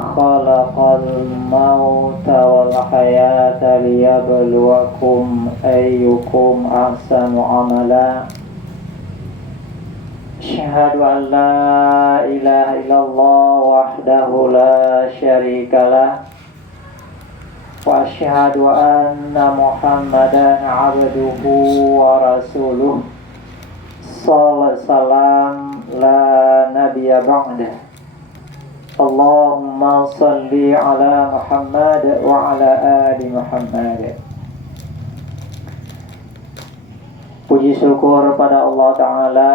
Khalaqal mauta wal hayata liyabluwakum ayyukum ahsanu amala. Asyhadu an la ilaha illallah wahdahu la syarikalah wa asyhadu anna Muhammadan abduhu wa rasuluh. Salam la nabiyya ba'dah. Allahumma salli ala Muhammad wa ala ali Muhammad. Puji syukur pada Allah Ta'ala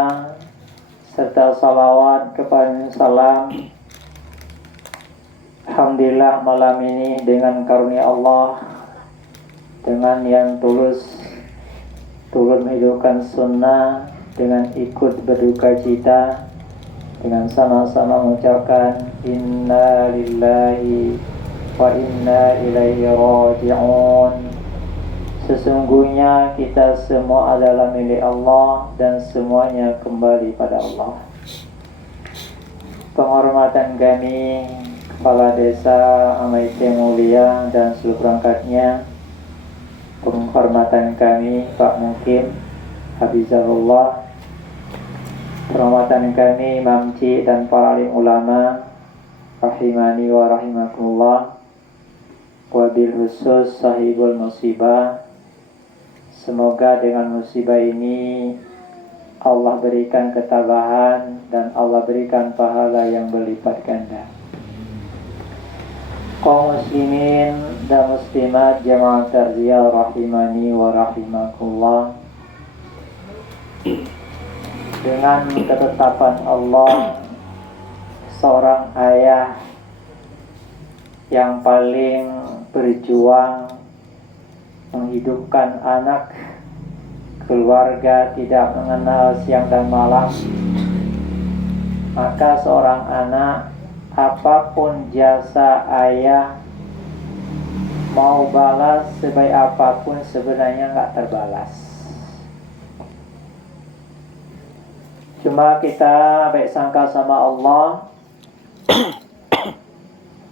serta salawat kepada salam. Alhamdulillah malam ini dengan karunia Allah, dengan yang tulus turun menghidupkan sunnah, dengan ikut berduka cita, dengan sama-sama mengucapkan inna lillahi wa inna ilaihi raji'un. Sesungguhnya kita semua adalah milik Allah dan semuanya kembali pada Allah. Penghormatan kami Kepala Desa Amaite Mulia dan seluruh perangkatnya, penghormatan kami Pak Mukim Hafizahullah, penghormatan kami Imam Cik dan para alim ulama rahimani wa rahimakumullah, wabil khusus sahibul musibah. Semoga dengan musibah ini Allah berikan ketabahan dan Allah berikan pahala yang berlipat ganda. Kaum muslimin dan muslimat jamaah tarbiyah rahimani wa rahimakumullah, dengan ketetapan Allah, seorang ayah yang paling berjuang menghidupkan anak, keluarga tidak mengenal siang dan malam, maka seorang anak, apapun jasa ayah, mau balas sebaik apapun sebenarnya nggak terbalas. Cuma kita baik sangka sama Allah.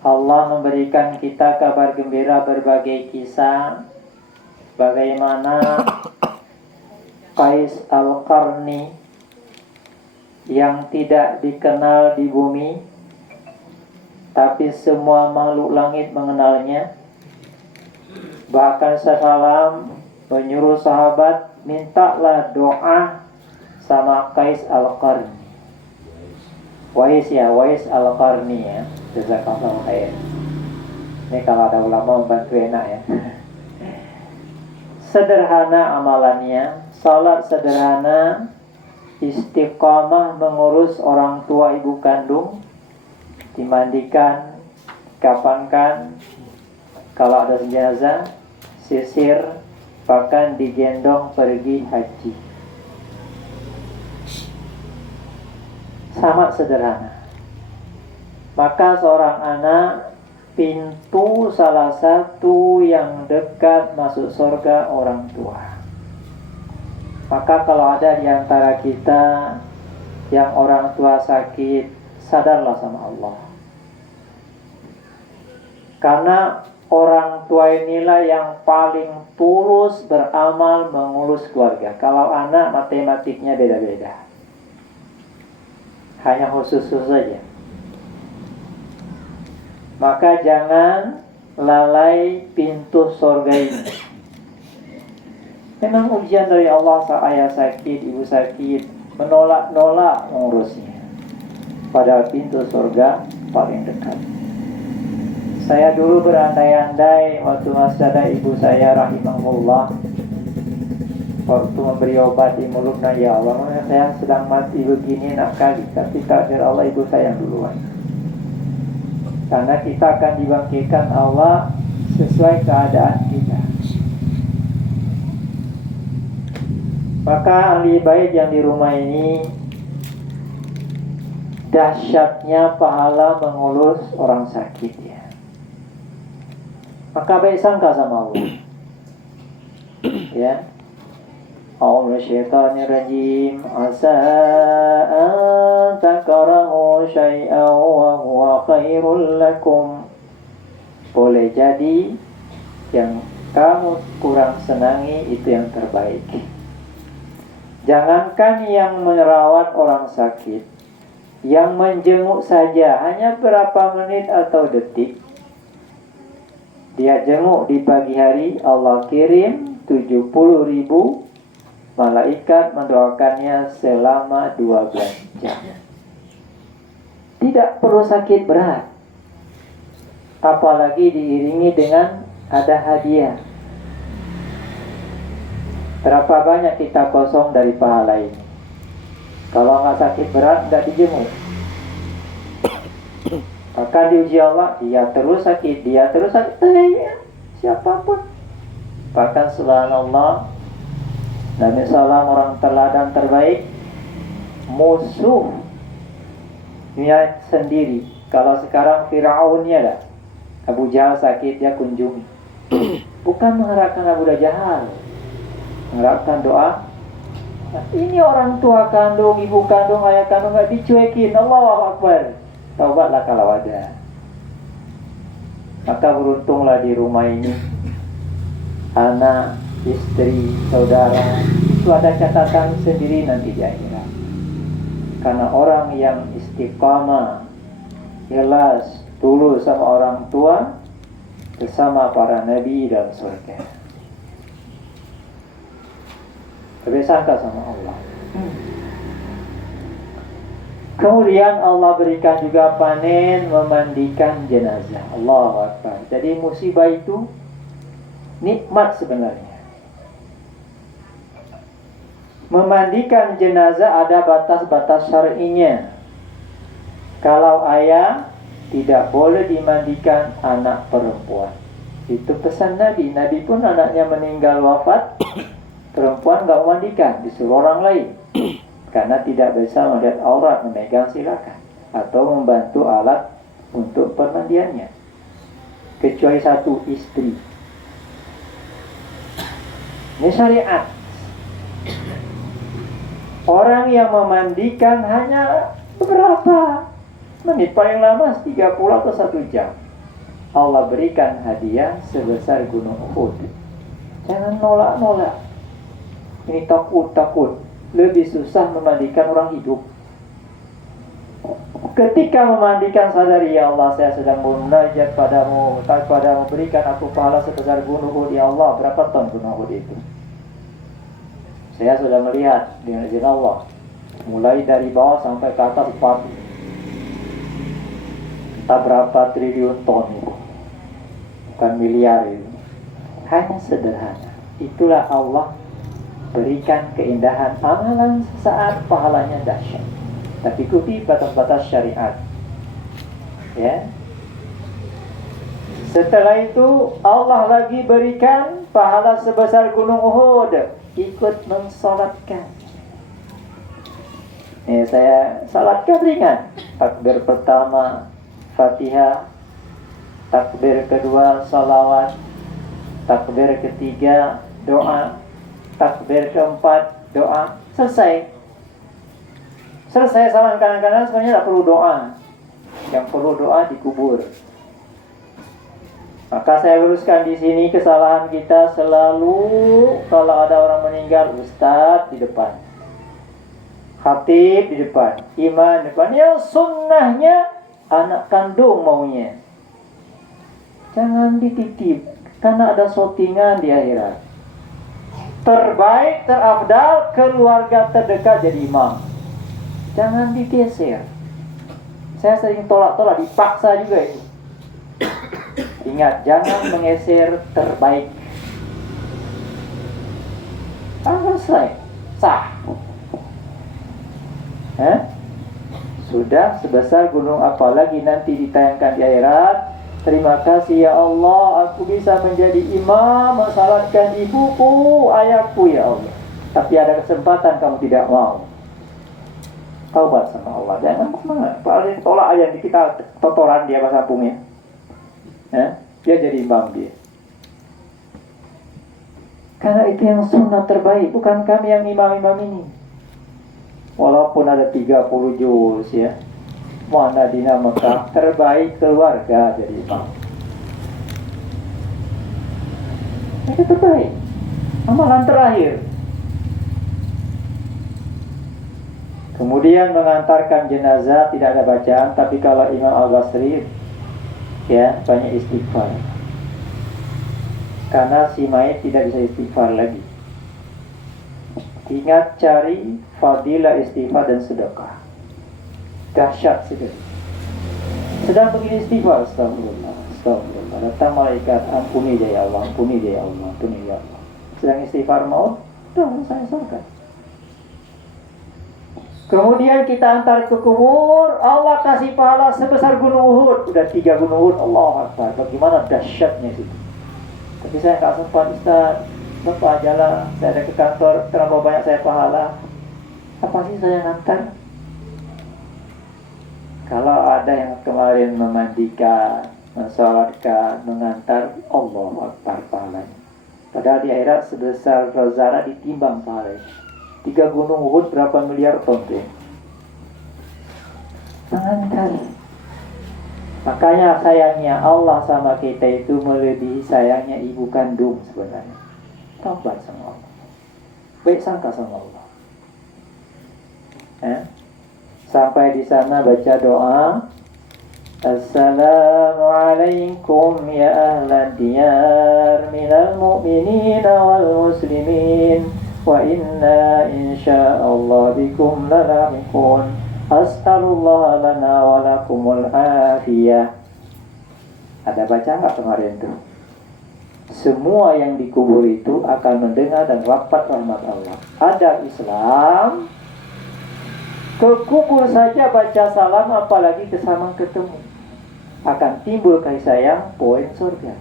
Allah memberikan kita kabar gembira berbagai kisah, bagaimana Qais Al-Qarni yang tidak dikenal di bumi, tapi semua makhluk langit mengenalnya. Bahkan Salam menyuruh sahabat, mintalah doa sama Qais Al-Qarni. Wais Al-Qarni ya. Jazakallahu khair. Ini kalau ada ulama membantu enak ya. Sederhana amalannya, salat sederhana, istiqamah mengurus orang tua ibu kandung, dimandikan, kafankan, kalau ada jenazah, sisir, bahkan digendong pergi haji. Sangat sederhana. Maka seorang anak, pintu salah satu yang dekat masuk surga orang tua. Maka kalau ada di antara kita yang orang tua sakit, sadarlah sama Allah. Karena orang tua inilah yang paling tulus beramal mengurus keluarga. Kalau anak, matematiknya beda-beda. Hanya khusus saja. Maka jangan lalai pintu surga ini. Memang ujian dari Allah, ayah sakit, ibu sakit, menolak-nolak mengurusnya. Padahal pintu surga paling dekat. Saya dulu berandai-andai waktu masih ada ibu saya rahimahullah, waktu memberi obat di mulutnya, ya Allah, saya sedang mati begini nak kali, tapi takdir Allah ibu saya duluan. Karena kita akan dibangkitkan Allah sesuai keadaan kita. Maka ahli bait yang di rumah ini, dahsyatnya pahala mengurus orang sakit ya. Maka baik sangka sama Allah. Ya. A'udzu minasyaitonir rajim. Asa an takrahu syai'an wa huwa khairul lakum. Boleh jadi yang kamu kurang senangi itu yang terbaik. Jangankan yang merawat orang sakit, yang menjenguk saja hanya berapa menit atau detik, dia jenguk di pagi hari, Allah kirim 70.000 malaikat mendoakannya selama 12 jam. Tidak perlu sakit berat, apalagi diiringi dengan ada hadiah. Berapa banyak kita kosong dari pahala ini? Kalau nggak sakit berat, nggak dijenguk. Maka diuji Allah, dia terus sakit. Siapapun. Bahkan subhanallah, Nabi SAW orang teladan terbaik, musuh dunia sendiri. Kalau sekarang Fir'aunnya dah, Abu Jahal sakit, dia kunjungi. Bukan mengharapkan Abu Jahal, mengharapkan doa. Ini orang tua kandung, ibu kandung, ayah kandung nggak dicuekin. Allahu Akbar. Taubatlah kalau ada. Maka beruntunglah di rumah ini, anak, istri, saudara, itu ada catatan sendiri nanti di akhirat. Karena orang yang istiqamah, ikhlas, tulus sama orang tua, bersama para nabi dan surga. Bersangka sama Allah. Kemudian Allah berikan juga panen memandikan jenazah. Allahu Akbar. Jadi musibah itu nikmat sebenarnya. Memandikan jenazah ada batas-batas syar'inya. Kalau ayah, tidak boleh dimandikan anak perempuan. Itu pesan Nabi. Nabi pun anaknya meninggal wafat, perempuan gak memandikan, disuruh orang lain. Karena tidak bisa melihat aurat, memegang silakan, atau membantu alat untuk permandiannya. Kecuali satu, istri. Ini syariat. Orang yang memandikan hanya beberapa menit, paling lama 30 atau 1 jam. Allah berikan hadiah sebesar gunung Uhud. Jangan nolak-nolak. Ini takut. Lebih susah memandikan orang hidup. Ketika memandikan sadari, ya Allah, saya sedang munajat padamu, berikan aku pahala sebesar gunung Uhud. Ya Allah, berapa ton gunung Uhud itu? Saya sudah melihat dengan izin Allah, mulai dari bawah sampai ke atas sepatu. Entah berapa triliun ton itu, bukan miliar itu. Hanya sederhana. Itulah Allah berikan keindahan amalan sesaat, pahalanya dahsyat. Tapi ikuti batas-batas syariat. Ya. Setelah itu Allah lagi berikan pahala sebesar gunung Uhud. Ikut mensolatkan. Saya salatkan ringan. Takbir pertama Fatihah, takbir kedua salawat, takbir ketiga doa, takbir keempat doa. Selesai salam kanan-kanan, sebenarnya tak perlu doa. Yang perlu doa dikubur. Maka saya luruskan di sini, kesalahan kita selalu kalau ada orang meninggal, ustadz di depan, khatib di depan, imam di depan. Yang sunnahnya anak kandung maunya. Jangan dititip, karena ada shootingan di akhirat. Terbaik, terafdal, keluarga terdekat jadi imam. Jangan digeser. Saya sering tolak-tolak, dipaksa juga ini. Ingat, jangan menggeser terbaik. Selesai, sah. Sudah sebesar gunung, apalagi nanti ditayangkan di akhirat. Terima kasih ya Allah, aku bisa menjadi imam, mensalatkan ibuku, ayahku ya Allah. Tapi ada kesempatan kamu tidak mau. Taubat sama Allah, jangan semangat. Paling tolak aja kita totoran dia pas sampungnya. Dia jadi imam dia. Karena itu yang sunnah terbaik, bukan kami yang imam-imam ini. Walaupun ada 30 juz ya, mana dinamakan terbaik keluarga jadi imam. Itu terbaik, amalan terakhir. Kemudian mengantarkan jenazah tidak ada bacaan, tapi kalau Imam Al-Basri ya banyak istighfar. Karena si mayit tidak bisa istighfar lagi. Ingat cari fadilah istighfar dan sedekah. Dahsyat sekali. Sedang begini istighfar, astagfirullah, astagfirullah. Datang malaikat, ampuni dia ya Allah, ampuni dia ya Allah, ampuni dia ya Allah. Sedang istighfar maut, dah saya surga. Kemudian kita antar ke kubur, Allah kasih pahala sebesar gunung Uhud. Udah 3 gunung Uhud, Allah Akbar. Bagaimana dahsyatnya itu. Tapi saya nggak sempat, Ustaz. Bapak ajalah, saya ada ke kantor, terlalu banyak saya pahala. Apa sih saya ngantar? Kalau ada yang kemarin memandikan, mensalatkan, mengantar, Allah Akbar pahalanya. Padahal di akhirat sebesar Razara ditimbang pahalanya. 3 gunung Uhud berapa miliar ton tuh? Mengantar. Makanya sayangnya Allah sama kita itu melebihi sayangnya ibu kandung sebenarnya. Taubat sama Allah, baik sangka sama Allah. Sampai di sana baca doa, Assalamualaikum ya ahlan diyar minal mu'minina wal muslimin wa inna insyaallah bikum lalahiqun. As'alullah lana wa lakumul afiyah. Ada baca nggak kemarin tuh? Semua yang dikubur itu akan mendengar dan rapat rahmat Allah. Ada Islam, ke kubur saja baca salam, apalagi kesamaan ketemu. Akan timbul kasih sayang, poin surga.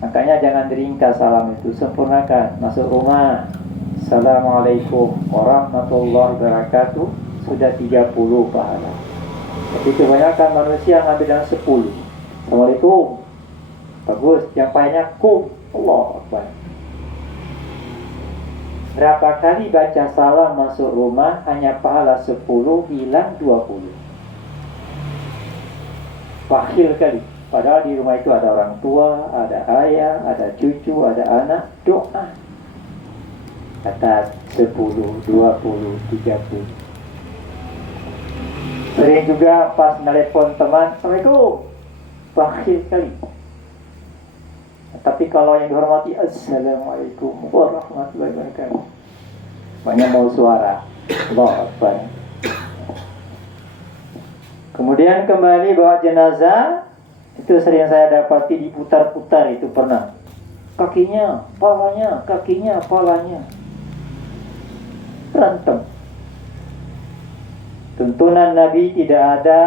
Makanya jangan diringkas salam itu, sempurnakan. Masuk rumah, Assalamualaikum warahmatullahi wabarakatuh, sudah 30 pahala. Tapi kebanyakan manusia ngambil yang 10. Assalamualaikum, bagus, yang banyak kum, Allah Akbar. Berapa kali baca salam masuk rumah, hanya pahala 10, hilang 20. Bakhil kali. Padahal di rumah itu ada orang tua, ada ayah, ada cucu, ada anak. Doa kata 10, 20, 30. Sering juga pas nelpon teman, Assalamualaikum, bakhil kali. Tapi kalau yang dihormati, Assalamualaikum warahmatullahi wabarakatuh, banyak mau suara. Allah Akbar. Kemudian kembali bawa jenazah. Itu sering saya dapati diputar-putar itu pernah. Kakinya, palanya, kakinya, palanya. Berantem. Tuntunan Nabi tidak ada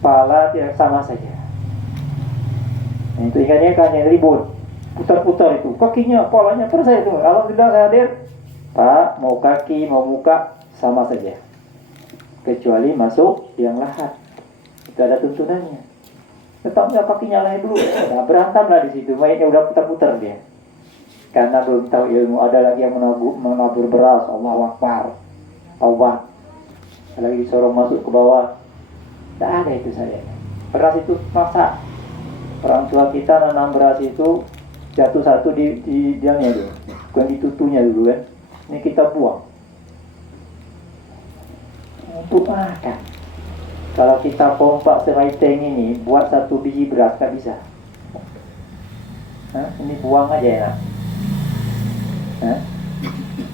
pala tidak sama saja. Nah, itu ingatnya kan yang ribut. Putar-putar itu. Kakinya, palanya, terus saya itu. Alhamdulillah saya hadir. Pak, mau kaki, mau muka, sama saja. Kecuali masuk yang lahat. Itu ada tuntunannya. Tetapnya kakinya lain dulu. Nah, berantamlah di situ. Mayatnya udah putar-putar dia. Karena belum tahu ilmu. Ada lagi yang menabur beras. Allahu Akbar. Taubat. Ada lagi disuruh masuk ke bawah. Tak ada itu saya. Beras itu masak. Orang tua kita nanam beras itu jatuh satu di diamnya dulu. Bukan di tutunya dulu kan. Ini kita buang. Untuk makan. Kalau kita pompa sebaiteng ini, buat 1 biji beras, tak bisa. Ini buang aja enak.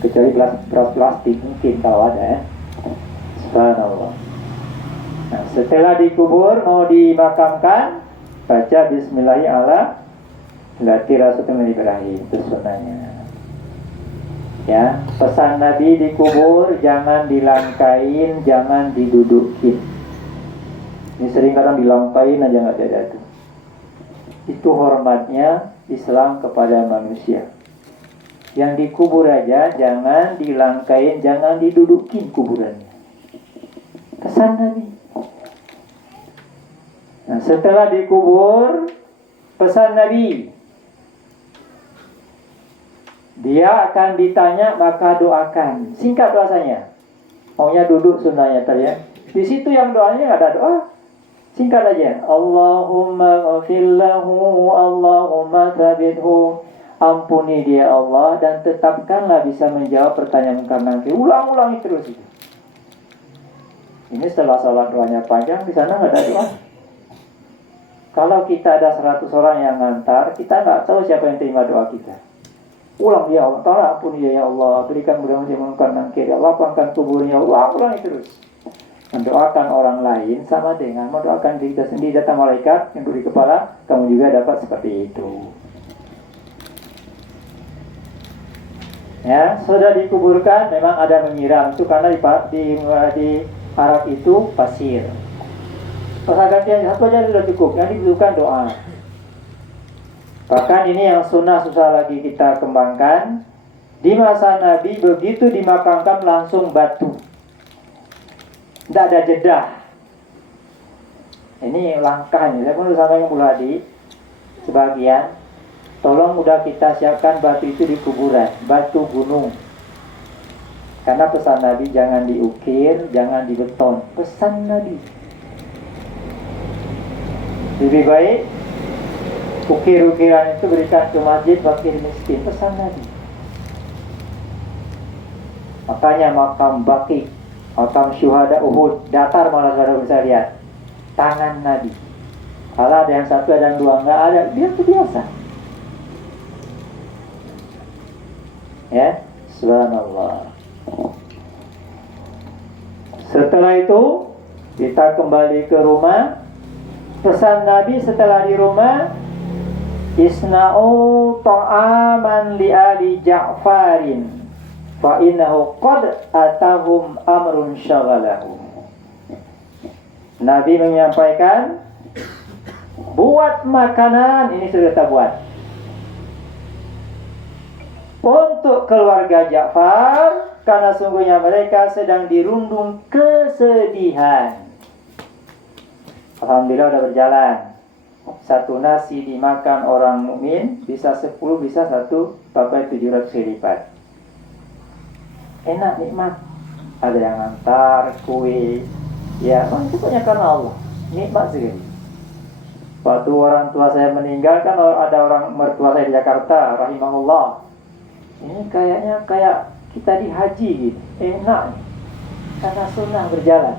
Kecuali beras plastik, mungkin kalau ada ya. Subhanallah. Nah, setelah dikubur, mau dimakamkan, baca Bismillahirrahmanirrahim. Itu sunnahnya. Ya, pesan Nabi dikubur, jangan dilangkain, jangan didudukin. Ini sering kadang dilangkain aja nggak ada itu. Itu hormatnya Islam kepada manusia. Yang dikubur aja jangan dilangkain, jangan didudukin kuburannya. Pesan Nabi. Nah, setelah dikubur, pesan Nabi, Dia akan ditanya maka doakan. Singkat doanya. Maunya duduk sunnahnya tadi ya. Di situ yang doanya ada doa. Singkat aja. Allahumma ghafirlahu, Allahumma thabithu. Ampuni dia Allah dan tetapkanlah bisa menjawab pertanyaan kanan kiri. Ulang-ulangi terus itu. Ini setelah sholat doanya panjang, di sana nggak ada doa. Kalau kita ada 100 orang yang ngantar, kita nggak tahu siapa yang terima doa kita. Ulang ya Allah, tolong ampuni dia ya Allah, berikan mudah-mudahan kanan kiri, lapangkan kuburnya, ulang-ulangi terus. Mendoakan orang lain sama dengan mendoakan diri kita sendiri. Datang malaikat yang beri kepala, kamu juga dapat seperti itu. Ya, sudah dikuburkan, memang ada menyiram itu karena di Arab itu pasir. Pas gantian satu aja sudah cukup, yang dibutuhkan doa. Bahkan ini yang sunnah susah lagi kita kembangkan. Di masa Nabi begitu dimakamkan langsung batu, tidak ada jeda. Ini langkahnya. Saya pun sampaikan Bu Hadi sebagian. Tolong udah kita siapkan batu itu di kuburan, batu gunung. Karena pesan Nabi jangan diukir, jangan dibeton. Pesan Nabi. Lebih baik ukir-ukiran itu berikan ke masjid fakir miskin. Pesan Nabi. Makanya makam Baqi, makam syuhada Uhud, datar malah saudara bisa lihat. Tangan Nabi. Kalau ada yang satu, ada yang dua, nggak ada, dia itu biasa. Ya, subhanallah. Setelah itu kita kembali ke rumah. Pesan Nabi setelah di rumah, isna'u ta'aman li ali Ja'farin fa innahu qad atahum amrun syaghalahu. Nabi menyampaikan, buat makanan, ini sudah kita buat untuk keluarga Ja'far, karena sungguhnya mereka sedang dirundung kesedihan. Alhamdulillah udah berjalan. Satu nasi dimakan orang mukmin bisa 10, bisa 1 sampai 700 lipat. Enak, nikmat. Ada yang antar kue. Ya, maksudnya karena Allah. Nikmat sekali. Waktu orang tua saya meninggal, kan ada orang mertua saya di Jakarta, rahimahullah. Ini kayaknya kayak kita di haji gitu. Enak. Karena sunnah berjalan.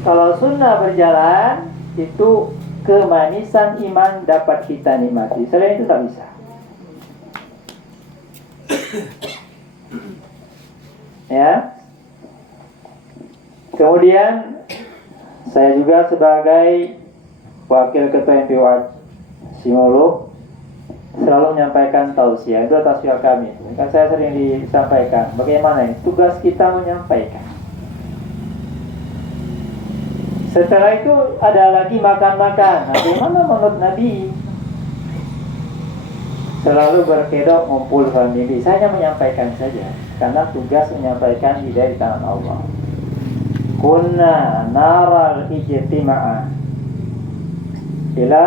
Kalau sunnah berjalan, itu kemanisan iman dapat kita nikmati. Selain itu tak bisa. Ya. Kemudian saya juga sebagai wakil ketua MPWA Simolo selalu menyampaikan tausiah. Itu tausiah kami. Kan saya sering disampaikan. Bagaimana ini? Tugas kita menyampaikan. Setelah itu ada lagi makan-makan. Nah, bagaimana menurut Nabi? Selalu berkedok ngumpul famili. Saya hanya menyampaikan saja. Karena tugas menyampaikan hidayah di tangan Allah. Kunna naral ijtima'a ila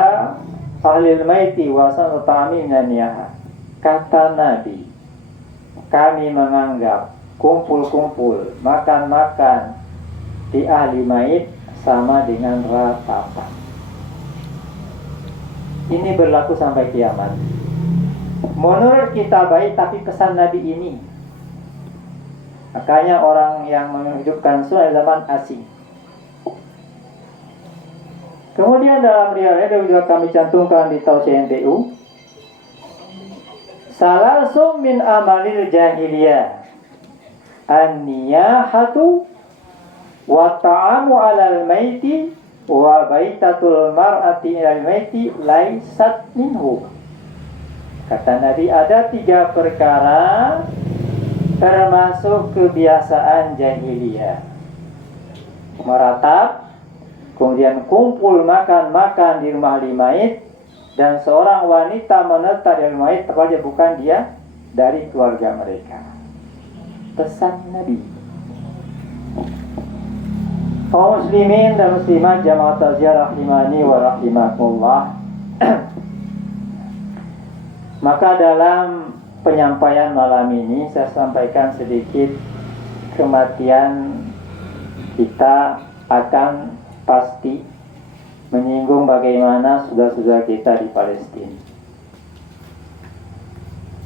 ahlil maiti wa sanutami minaniyaha. Kata Nabi, kami menganggap kumpul-kumpul, makan-makan di ahli mait sama dengan ratapan. Ini berlaku sampai kiamat. Menurut kita baik, tapi pesan Nabi ini. Makanya orang yang menghidupkan sunnah zaman asing. Kemudian dalam riwayat juga kami cantumkan di tausiah NTU. Salasum min amalil jahiliyah an-niyahatu wa ta'amu 'alal maiti wa baitatul mar'ati 'alal maiti laisat minhu. Kata Nabi, ada 3 perkara termasuk kebiasaan jahiliyah. Meratap, kemudian kumpul makan-makan di rumah ahli mait, dan seorang wanita menetap di rumah mait, terpaja bukan dia dari keluarga mereka. Pesan Nabi. Kaum muslimin dan muslimat jamaah takziah rahimani wa rahimakumullah. Maka dalam penyampaian malam ini saya sampaikan sedikit. Kematian kita akan pasti menyinggung bagaimana saudara-saudara kita di Palestina.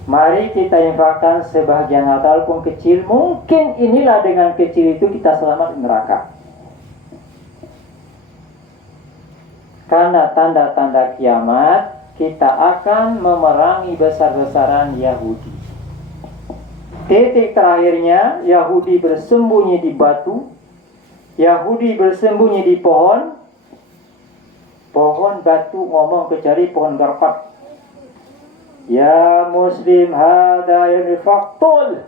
Mari kita infakkan sebagian harta walaupun kecil. Mungkin inilah dengan kecil itu kita selamat di neraka. Karena tanda-tanda kiamat, kita akan memerangi besar-besaran Yahudi. Titik terakhirnya, Yahudi bersembunyi di batu, Yahudi bersembunyi di pohon. Pohon batu ngomong kecuali pohon garkat. Ya Muslim, hada yang faktul.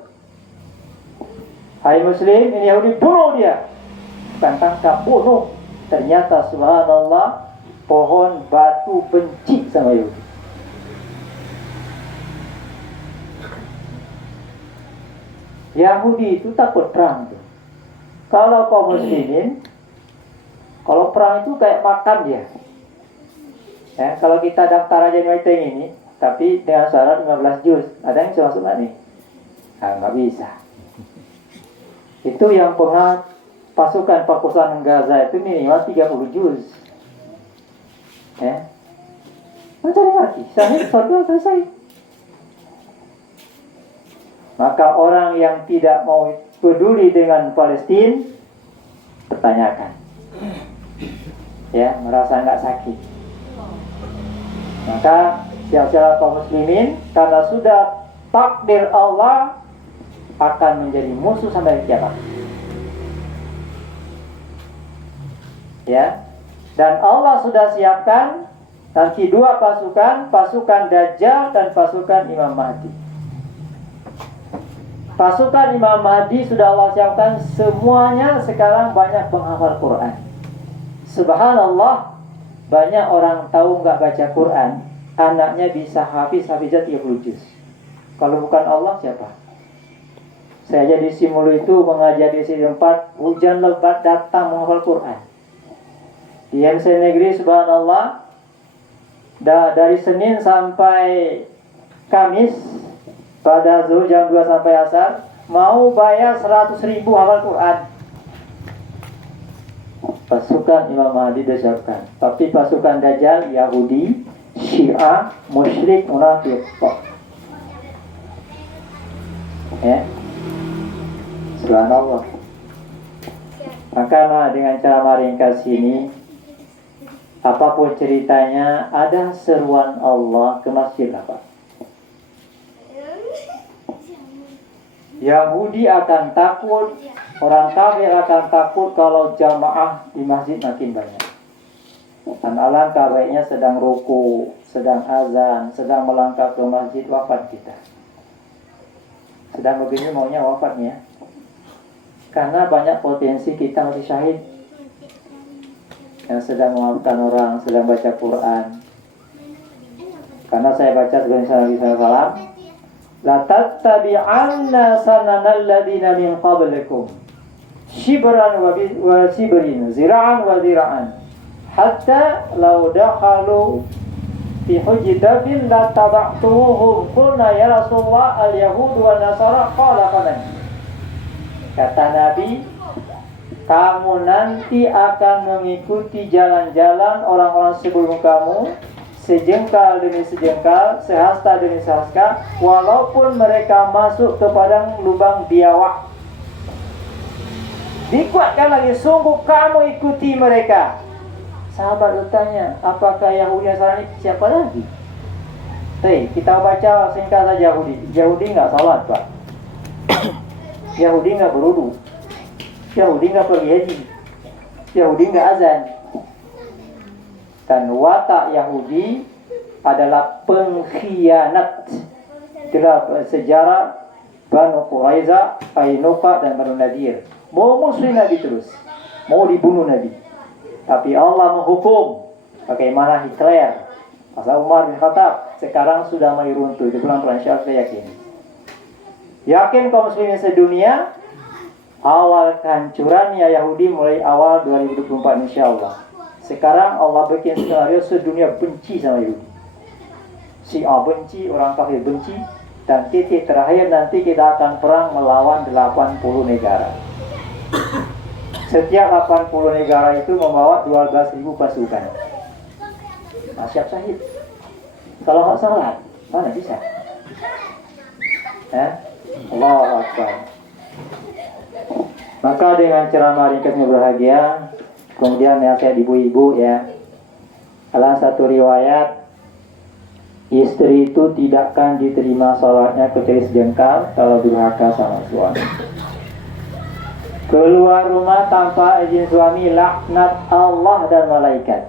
Hai Muslim, ini Yahudi, bunuh dia. Bukan tangkap, bunuh. Ternyata subhanallah, pohon batu benci sama Yahudi. Yahudi itu takut perang tuh. Kalau kaum muslimin, kalau perang itu kayak makan dia. Ya, kalau kita daftar aja meeting ini, tapi dengan syarat 15 juz, ada yang bisa masuk nggak nih? Nggak bisa. Itu yang pasukan Gaza itu minimal 30 juz. Ya, mencari mati, syahid surga selesai. Maka orang yang tidak mau peduli dengan Palestina, pertanyakan, ya, merasa nggak sakit. Maka siapa kaum muslimin, karena sudah takdir Allah akan menjadi musuh sampai kiamat. Ya, dan Allah sudah siapkan nanti dua pasukan Dajjal dan pasukan Imam Mahdi. Pasukan Imam Mahdi sudah Allah siapkan semuanya, sekarang banyak penghafal Quran. Subhanallah, banyak orang tahu nggak baca Quran, anaknya bisa hafizah 30 juz. Kalau bukan Allah siapa? Saya jadi simulu itu mengajar di sini 4, hujan lebat datang menghafal Quran. Di MC Negeri subhanallah, dari Senin sampai Kamis, pada zuhur jam 2 sampai asar, mau bayar 100.000 hafal Quran. Pasukan Imam Mahdi disiapkan. Tapi pasukan Dajjal, Yahudi, Syiah, musyrik, munafik. Ya, subhanallah. Maka dengan cara meringkas ini, apapun ceritanya, ada seruan Allah ke masjid apa? Yahudi akan takut, orang kafir akan takut kalau jamaah di masjid makin banyak. Dan alangkah baiknya sedang ruku, sedang azan, sedang melangkah ke masjid, wafat kita. Sedang begini maunya wafatnya. Karena banyak potensi kita masih syahid. Yang sedang memaafkan orang, sedang baca Quran. Karena saya baca sebagai Nabi SAW, la tattabi'anna sananal ladina min qablikum shibran wa shibrin zira'an wa zira'an hatta law dakhalu fi hujdatin la taba'tuhum qulna ya Rasulullah al-yahud wa nasara qala qalan. Kata Nabi, kamu nanti akan mengikuti jalan-jalan orang-orang sebelum kamu, sejengkal demi sejengkal, sehasta demi sehasta, walaupun mereka masuk ke padang lubang biawak. Dikuatkan lagi, sungguh kamu ikuti mereka. Sahabat bertanya, apakah Yahudi Nasrani siapa lagi? Kita baca singkat saja Yahudi. Yahudi nggak salat, Pak. Yahudi nggak berudu. Yahudi nggak pergi haji. Yahudi nggak azan. Dan watak Yahudi adalah pengkhianat. Itulah sejarah Banu Quraiza, Qainuqa dan Banu Nadir. Mau musuh Nabi terus, mau dibunuh Nabi. Tapi Allah menghukum. Bagaimana Hitler, masa Umar bin Khattab, sekarang sudah mulai runtuh. Itu pelan-pelan, saya yakin. Yakin kaum muslimin sedunia, awal kehancurannya Yahudi mulai awal 2024 insyaAllah. Sekarang Allah bikin skenario sedunia benci sama Yahudi. Syiah benci, orang kafir benci, Dan titik terakhir nanti kita akan perang melawan 80 negara. Setiap 80 negara itu membawa 12.000 pasukan. Nah, siap syahid. Kalau nggak salat, mana bisa? Allahu Akbar. Maka dengan ceramah ringkasnya berbahagia, kemudian nasihat ibu-ibu ya. Salah satu riwayat, istri itu tidak akan diterima sholatnya kecuali sejengkal kalau durhaka sama suami. Keluar rumah tanpa izin suami, laknat Allah dan malaikat.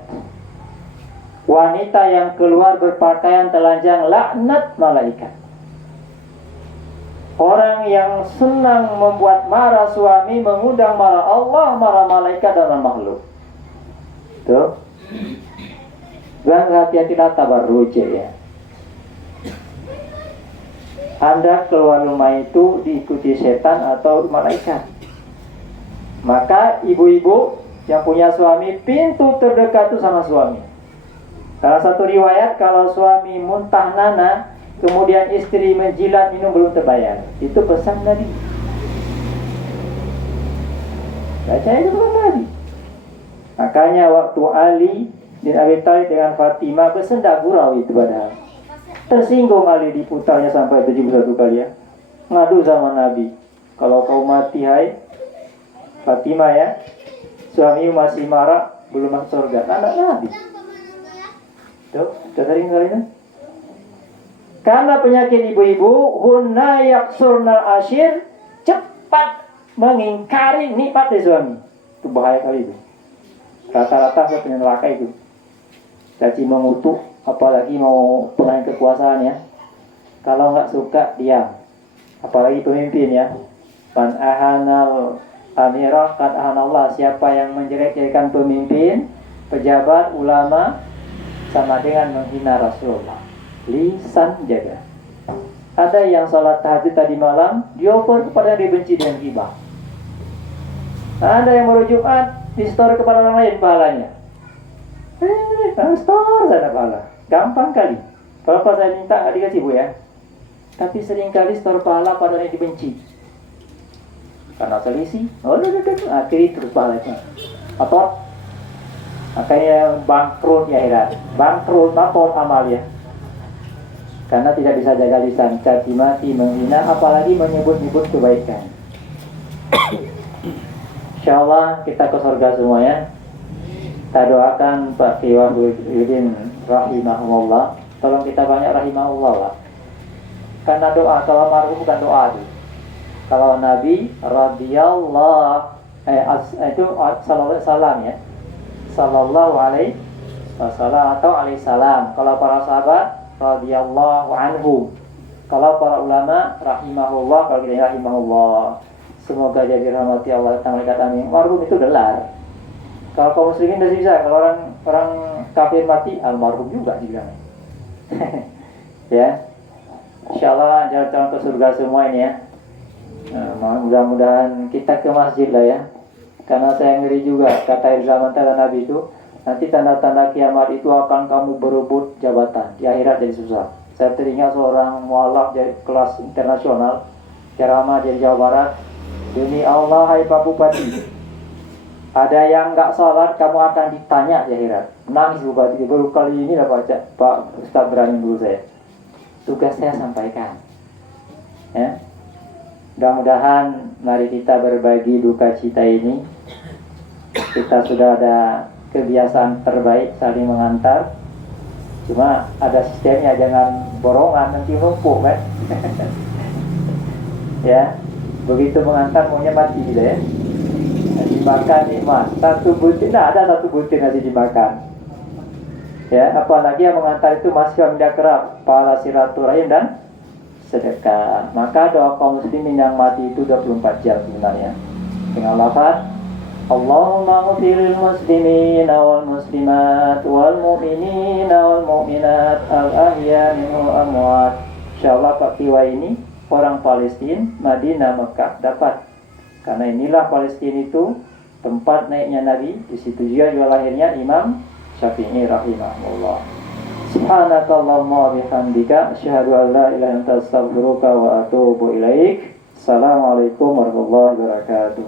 Wanita yang keluar berpakaian telanjang, laknat malaikat. Orang yang senang membuat marah suami, mengundang marah Allah, marah malaikat dan makhluk. Tuh. Dan hati-hatilah tabarruj ya. Anda keluar rumah itu diikuti setan atau malaikat. Maka ibu-ibu yang punya suami, pintu terdekat itu sama suami. Salah satu riwayat, kalau suami muntah nana, kemudian istri menjilat minum belum terbayar. Itu pesan Nabi. Baca itu pesan Nabi. Makanya waktu Ali bin Abi Thalib dengan Fatimah bersendak gurau itu padahal. Tersinggung Ali, diputarnya sampai 71 kali ya. Ngadu sama Nabi. Kalau kau mati hai Fatimah ya, suami masih marah, belum masuk surga. Anak Nabi. Tuh, sudah sering kali kan? Karena penyakit ibu-ibu, hunna yaksurnal ashir, cepat mengingkari nikmat dari suami. Itu bahaya kali itu. Rata-rata saya punya neraka itu. Caci mengutuk, apalagi mau pengen kekuasaan ya. Kalau nggak suka diam. Apalagi pemimpin ya. Man ahanal amirah qad ahanallah. Siapa yang menjelek-jelekan pemimpin, pejabat, ulama, sama dengan menghina Rasulullah. Lisan jaga. Ada yang sholat tahajud tadi malam, dioper kepada yang dibenci dengan ghibah. Ada yang baru Jumat, di-store kepada orang lain pahalanya. Store sana pahala. Gampang kali. Berapa saya minta nggak dikasih bu ya. Tapi seringkali store pahala pada yang dibenci. Karena selisih, akhirnya terus pahalanya. Atau makanya bangkrut ya akhirat. Bangkrut, bangkrut amal ya. Karena tidak bisa jaga lisan, caci maki, menghina, apalagi menyebut-nyebut kebaikan. Insyaallah kita ke surga semua ya. Kita doakan Pak Kiai Wahyudin rahimahullah. Tolong kita banyak rahimahullah lah. Karena doa, kalau marhum bukan doa itu. Kalau Nabi radhiyallahu itu sallallahu alaihi wasallam ya. Sallallahu alaihi wasallam atau alaihi salam. Kalau para sahabat radhiyallahu anhum. Kalau para ulama rahimahullah, kalau kita rahimahullah. Semoga jadi rahmati Allah datang mereka kami. Marhum itu gelar. Kalau kaum muslimin tidak bisa. Kalau orang kafir mati, almarhum juga dibilang. Ya. Insyaallah jalan ke surga semua ini ya. Nah, mudah-mudahan kita ke masjid lah ya. Karena saya ngeri juga kata zaman Nabi itu, nanti tanda-tanda kiamat itu akan kamu berebut jabatan. Di akhirat jadi susah. Saya teringat seorang mualaf dari kelas internasional, ceramah dari Jawa Barat. Demi Allah, hai Pak Bupati, ada yang nggak sholat, kamu akan ditanya di akhirat. Nangis Bupati, baru kali ini lah Pak Ustaz berani dulu saya. Tugas saya sampaikan. Ya. Mudah-mudahan mari kita berbagi duka cita ini. Kita sudah ada kebiasaan terbaik saling mengantar. Cuma ada sistemnya, jangan borongan nanti numpuk kan. Ya. Begitu mengantar maunya mati gitu ya. Dimakan nikmat. Satu butir, ada satu butir nasi dimakan. Ya, apalagi yang mengantar itu masih family kerap, pahala silaturahim dan sedekah. Maka doa kaum muslimin yang mati itu 24 jam sebenarnya. Dengan lafaz Allahumma ghfiril muslimin wal muslimat wal mu'minin wal mu'minat al ahya minhum amwat. Insyaallah Pak Kiwa ini orang Palestina, Madinah, Mekah dapat. Karena inilah Palestina itu tempat naiknya Nabi, di situ juga lahirnya Imam Syafi'i rahimahullah. Subhanakallahumma wa bihamdika asyhadu an la ilaha illa anta astaghfiruka wa atubu ilaik. Assalamualaikum warahmatullahi wabarakatuh.